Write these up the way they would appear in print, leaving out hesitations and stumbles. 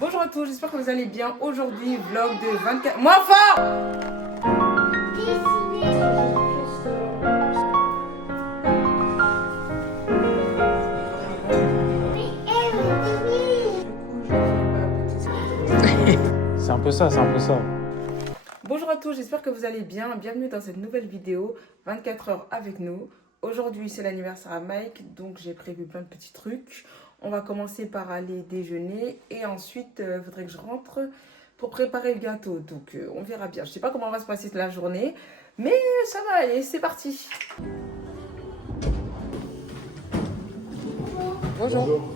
Bonjour à tous, j'espère que vous allez bien. Aujourd'hui, vlog de 24... Moins fort! C'est un peu ça, c'est un peu ça. Bonjour à tous, j'espère que vous allez bien. Bienvenue dans cette nouvelle vidéo, 24 heures avec nous. Aujourd'hui, c'est l'anniversaire à Mike, donc j'ai prévu plein de petits trucs. On va commencer par aller déjeuner et ensuite, il faudrait que je rentre pour préparer le gâteau. Donc, on verra bien. Je ne sais pas comment va se passer la journée, mais ça va aller, c'est parti. Bonjour.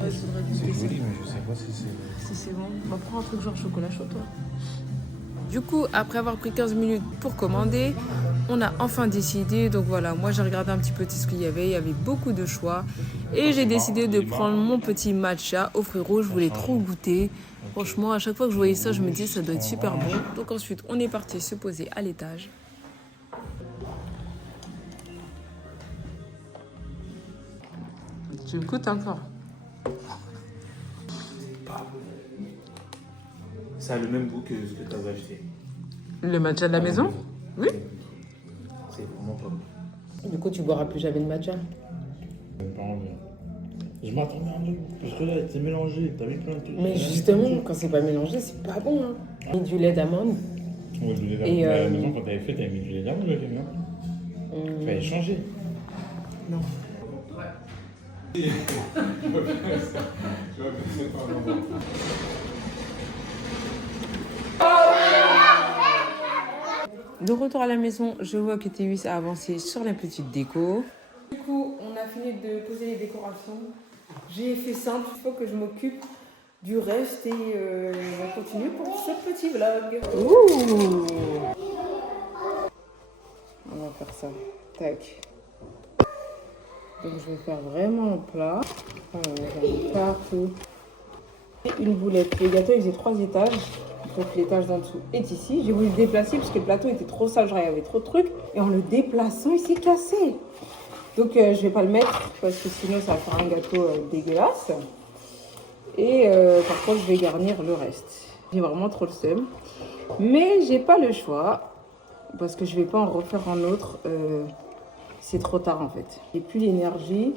C'est joli, mais je sais pas si c'est... Si c'est bon, on va prendre un truc genre chocolat chaud, toi. Du coup, après avoir pris 15 minutes pour commander, on a enfin décidé. Donc voilà, moi j'ai regardé un petit peu tout ce qu'il y avait beaucoup de choix. Et j'ai décidé de prendre mon petit matcha aux fruits rouges. Je voulais trop goûter. Franchement, à chaque fois que je voyais ça, je me disais ça doit être super bon. Donc ensuite, on est parti se poser à l'étage. Tu le goûtes encore? Ça a le même goût que ce que tu avais acheté. Le matcha de la maison? Oui. C'est vraiment pas bon. Du coup, tu boiras plus jamais de matcha? Je m'attendais à un autre, parce que là, c'est mélangé, t'as mis plein de trucs. Mais justement, quand c'est pas mélangé, c'est pas bon. Hein. J'ai mis du lait d'amande. Ouais, du lait d'amande. Et, À la maison, quand t'avais fait, t'avais mis du lait d'amande, le camion. Fallait changer. Non. De retour à la maison, je vois que Théus a avancé sur la petite déco. Du coup, on a fini de poser les décorations. J'ai fait simple, il faut que je m'occupe du reste et on continue pour ce petit vlog. Ouh! On va faire ça. Tac. Donc je vais faire vraiment plat. J'en ai partout. Une boulette. Le gâteau il faisait 3 étages. Donc l'étage d'en dessous est ici. J'ai voulu le déplacer parce que le plateau était trop sale. Genre, il y avait trop de trucs. Et en le déplaçant, il s'est cassé. Donc je vais pas le mettre parce que sinon ça va faire un gâteau dégueulasse. Et par contre je vais garnir le reste. J'ai vraiment trop le seum. Mais j'ai pas le choix. Parce que je vais pas en refaire un autre. C'est trop tard en fait. J'ai plus l'énergie.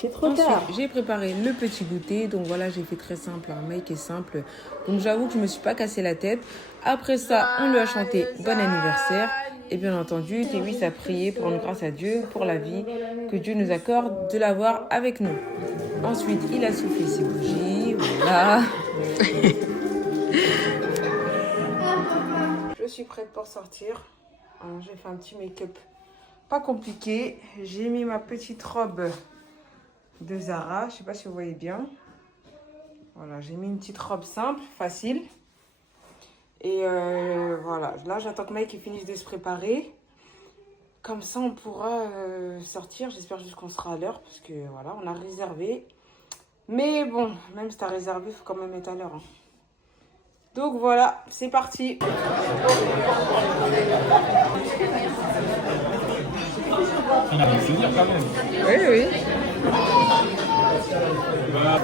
C'est trop tard. J'ai préparé le petit goûter. Donc voilà, j'ai fait très simple. Un make est simple. Donc j'avoue que je me suis pas cassé la tête. Après ça, on lui a chanté bon anniversaire. Et bien entendu, Théus a prié pour rendre grâce à Dieu pour la vie que Dieu nous accorde de l'avoir avec nous. Ensuite, il a soufflé ses bougies. Voilà. Je suis prête pour sortir. J'ai fait un petit make-up pas compliqué. J'ai mis ma petite robe de Zara. Je sais pas si vous voyez bien. Voilà, j'ai mis une petite robe simple, facile. Et voilà, là j'attends que Mike finisse de se préparer. Comme ça on pourra sortir. J'espère juste qu'on sera à l'heure parce que voilà, on a réservé. Mais bon, même si t'as réservé, il faut quand même être à l'heure. Hein. Donc voilà, c'est parti. On a un plaisir quand même. Oui, oui. Voilà.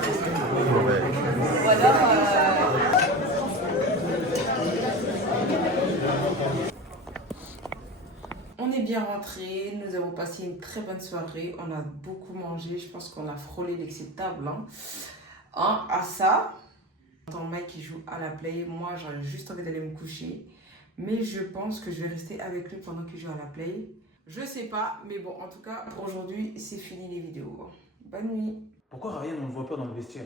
On est bien rentrés, nous avons passé une très bonne soirée, on a beaucoup mangé, je pense qu'on a frôlé l'acceptable. À ça, j'entends Mike qui joue à la play, moi j'aurais juste envie d'aller me coucher, mais je pense que je vais rester avec lui pendant qu'il joue à la play. Je sais pas, mais bon, en tout cas, pour aujourd'hui, c'est fini les vidéos. Bonne nuit. Pourquoi Ryan, on ne le voit pas dans le vestiaire?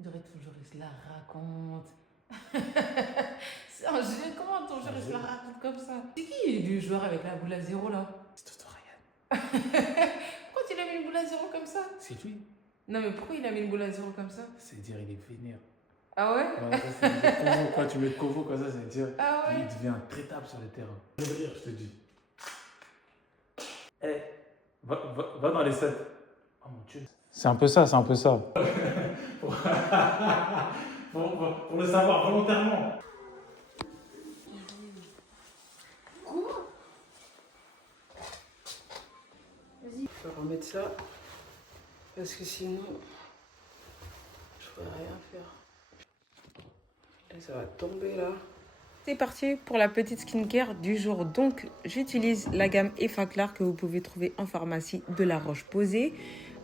Il devrait toujours, il se la raconte. C'est un jeu, comment ton joueur il se la raconte comme ça? C'est qui le joueur avec la boule à zéro là? C'est Toto Ryan. Pourquoi il a mis une boule à zéro comme ça? C'est lui. Non mais pourquoi il a mis une boule à zéro comme ça? C'est dire il est vénère. Ah ouais? Ouais, ça, c'est dire Kovo. Quand tu mets Kovo comme ça, c'est dire Ah ouais? lui, il devient intraitable sur le terrain. Je vais dire, je te dis. Eh, va dans les 7. Oh mon Dieu. C'est un peu ça, c'est un peu ça. pour le savoir volontairement. vais remettre ça. Parce que sinon, je pourrais rien faire. Et ça va tomber là. C'est parti pour la petite skincare du jour. Donc, j'utilise la gamme Effaclar que vous pouvez trouver en pharmacie de La Roche-Posay.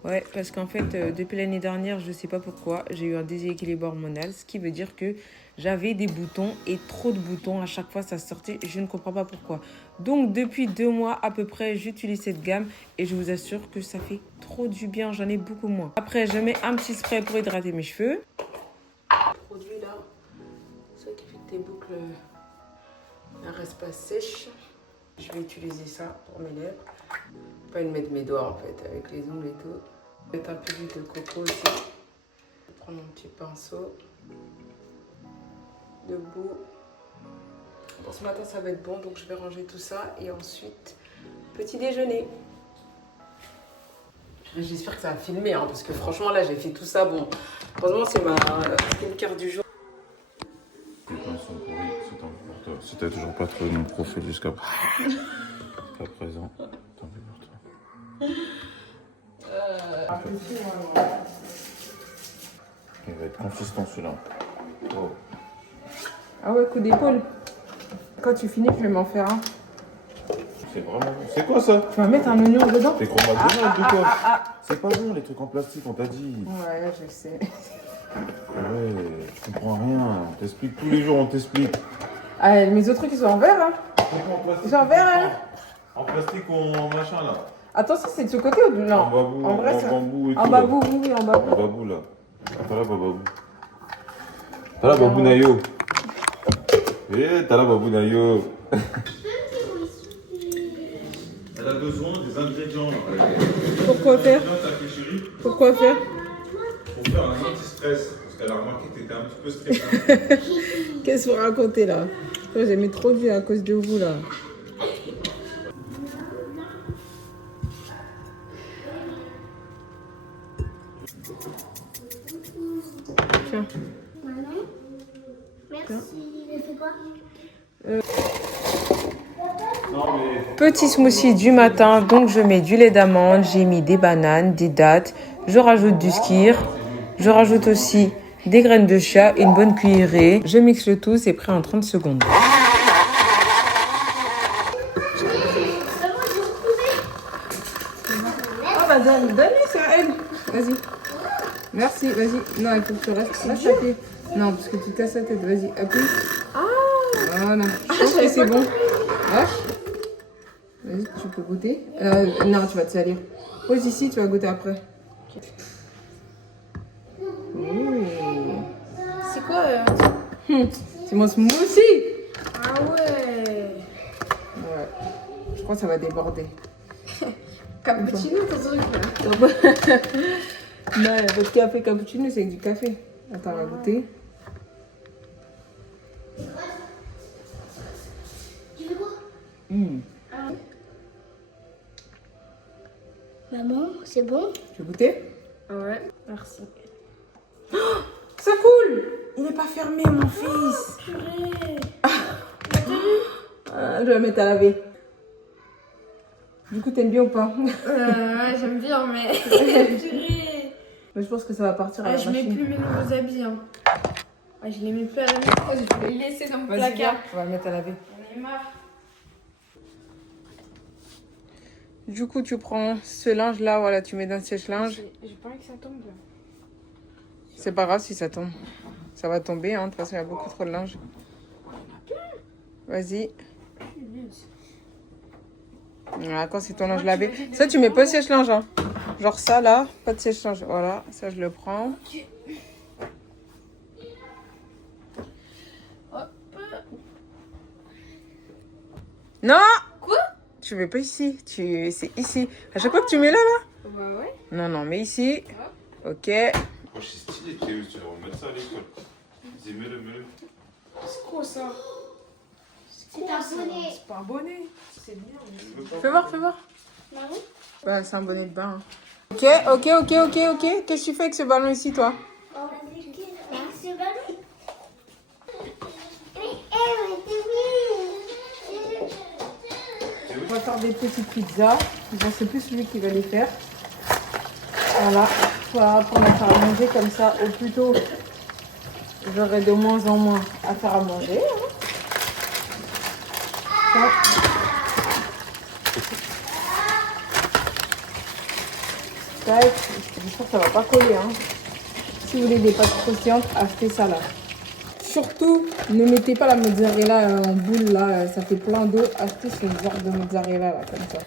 Ouais, parce qu'en fait, depuis l'année dernière, je ne sais pas pourquoi, j'ai eu un déséquilibre hormonal, ce qui veut dire que j'avais des boutons et trop de boutons. À chaque fois, ça sortait. Je ne comprends pas pourquoi. Donc, depuis 2 mois à peu près, j'utilise cette gamme et je vous assure que ça fait trop du bien. J'en ai beaucoup moins. Après, je mets un petit spray pour hydrater mes cheveux. Produit là, ça qui fait que tes boucles ne restent pas sèches. Je vais utiliser ça pour mes lèvres. Pas une mettre mes doigts en fait, avec les ongles et tout. Je vais mettre un peu d'huile de coco aussi. Je vais prendre mon petit pinceau. Debout. Pour ce matin, ça va être bon, donc je vais ranger tout ça. Et ensuite, petit déjeuner. J'espère que ça va filmer, hein, parce que franchement, là, j'ai fait tout ça. Bon, heureusement, c'est ma skincare du jour. Les plans sont pourris, c'est tant pis pour toi. Si t'as toujours pas trouvé mon profil jusqu'à présent, tant pis pour toi. Il va être consistant celui-là. Oh. Ah ouais, coup d'épaule. Quand tu finis, je vais m'en faire un. C'est vraiment bon. C'est quoi ça? Tu vas mettre un oignon dedans? T'es gros McDonald's ou quoi? C'est pas bon les trucs en plastique, on t'a dit. Ouais, je sais. Ouais, je comprends rien. On t'explique tous les jours, on t'explique. Ah, mes autres trucs, ils sont en verre, hein? Ils sont en verre, hein? En plastique ou en machin là? Attends, ça c'est de ce côté ou de là? En babou, en vrai, en ça... bambou et tout. En babou, oui, en babou. En babou là. T'as là, babou. T'as là, babou nayo. Eh, t'as là, babou nayo. Elle a besoin des ingrédients là. Pourquoi faire? Pourquoi faire? Pour faire un anti-stress. Parce qu'elle a remarqué que t'étais un petit peu stressée. Qu'est-ce que vous racontez là? J'ai mis trop d'huile à cause de vous là. Tiens. Maman, merci. Elle fait quoi? Petit smoothie du matin, donc je mets du lait d'amande, j'ai mis des bananes, des dattes, je rajoute du skyr, je rajoute aussi des graines de chia, une bonne cuillerée. Je mixe le tout, c'est prêt en 30 secondes. Ah bah donne-lui, c'est à elle. Vas-y. Merci, vas-y. Non, il faut que tu restes. Lâche ta tête. Non, parce que tu casses la tête. Vas-y, appuie. Voilà. Je pense que c'est bon. Lâche. Vas-y, tu peux goûter. Non, tu vas te salir. Pose ici, tu vas goûter après. C'est quoi C'est mon smoothie. Ah ouais. Ouais. Je crois que ça va déborder. Cappuccino, ton truc là. Non, votre café cappuccino, c'est avec du café. Attends, on va goûter. Tu veux quoi? Ah. Maman, c'est bon? Tu veux goûter? Ouais, merci. Ça coule. Il n'est pas fermé, mon fils. Purée. Je vais la mettre à laver. Du coup, t'aimes bien ou pas? Ouais, j'aime bien, mais. Purée. Mais je pense que ça va partir à la Je mets machine. plus mes nouveaux habits. Hein. Ouais, je les mets plus à la maison. Je vais les laisser dans mon Vas-y, placard. viens, on va le mettre à laver. J'en ai marre. Du coup, tu prends ce linge-là, voilà, tu mets dans le sèche-linge. J'ai pas envie que ça tombe là. C'est pas grave si ça tombe. Ça va tomber, hein. De toute façon, il y a beaucoup trop de linge. Vas-y. Voilà, quand c'est ton linge lavé. Ça, tu mets pas de sèche-linge, hein. Genre ça, là, pas de sèche-linge. Voilà, ça, je le prends. Non! Quoi? Tu mets pas ici. C'est ici. À chaque fois que tu mets là, là. Bah ouais. Non, non, mais ici. Ok. Oh, c'est stylé, Théo, tu vas remettre ça à l'école. Dis, mets-le. C'est quoi ça? C'est un bonnet. C'est pas un bonnet. C'est bien. Fais voir, fais voir. Maman? Bah, c'est un bonnet de bain. Ok. Qu'est-ce que tu fais avec ce ballon ici, toi? C'est ballon. faire des petites pizzas. Bon, c'est plus lui qui va les faire. Voilà, pour apprendre à faire à manger comme ça. Au plus tôt, j'aurai de moins en moins à faire à manger. Hein. Tac. J'espère que ça va pas coller. Hein. Si vous voulez des pâtes croustillantes, achetez ça là. Surtout, ne mettez pas la mozzarella en boule là, ça fait plein d'eau. Achetez ce genre de mozzarella là, comme ça.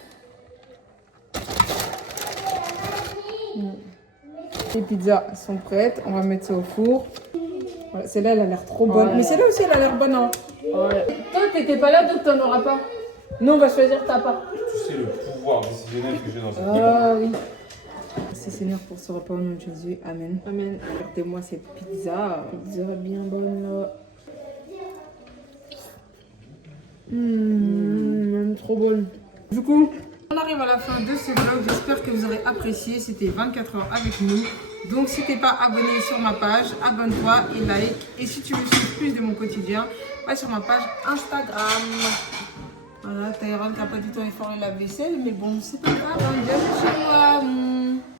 Les pizzas sont prêtes, on va mettre ça au four. Voilà, celle-là, elle a l'air trop bonne. Mais celle-là aussi, elle a l'air bonne. Hein. Ouais. Toi, t'étais pas là, donc t'en auras pas. Nous, on va choisir ta part. Tu sais le pouvoir décisionnel que j'ai dans cette Ah oui. Merci Seigneur pour ce repas au nom de Jésus. Amen. Amen. Regardez-moi cette pizza. Pizza bien bonne là. Trop bonne. Du coup, on arrive à la fin de ce vlog. J'espère que vous aurez apprécié. C'était 24 heures avec nous. Donc si t'es pas abonné sur ma page, abonne-toi et like. Et si tu veux suivre plus de mon quotidien, va sur ma page Instagram. Voilà, Tyrone qui n'a pas du tout effort la vaisselle. Mais bon, c'est pas grave. Bienvenue chez moi.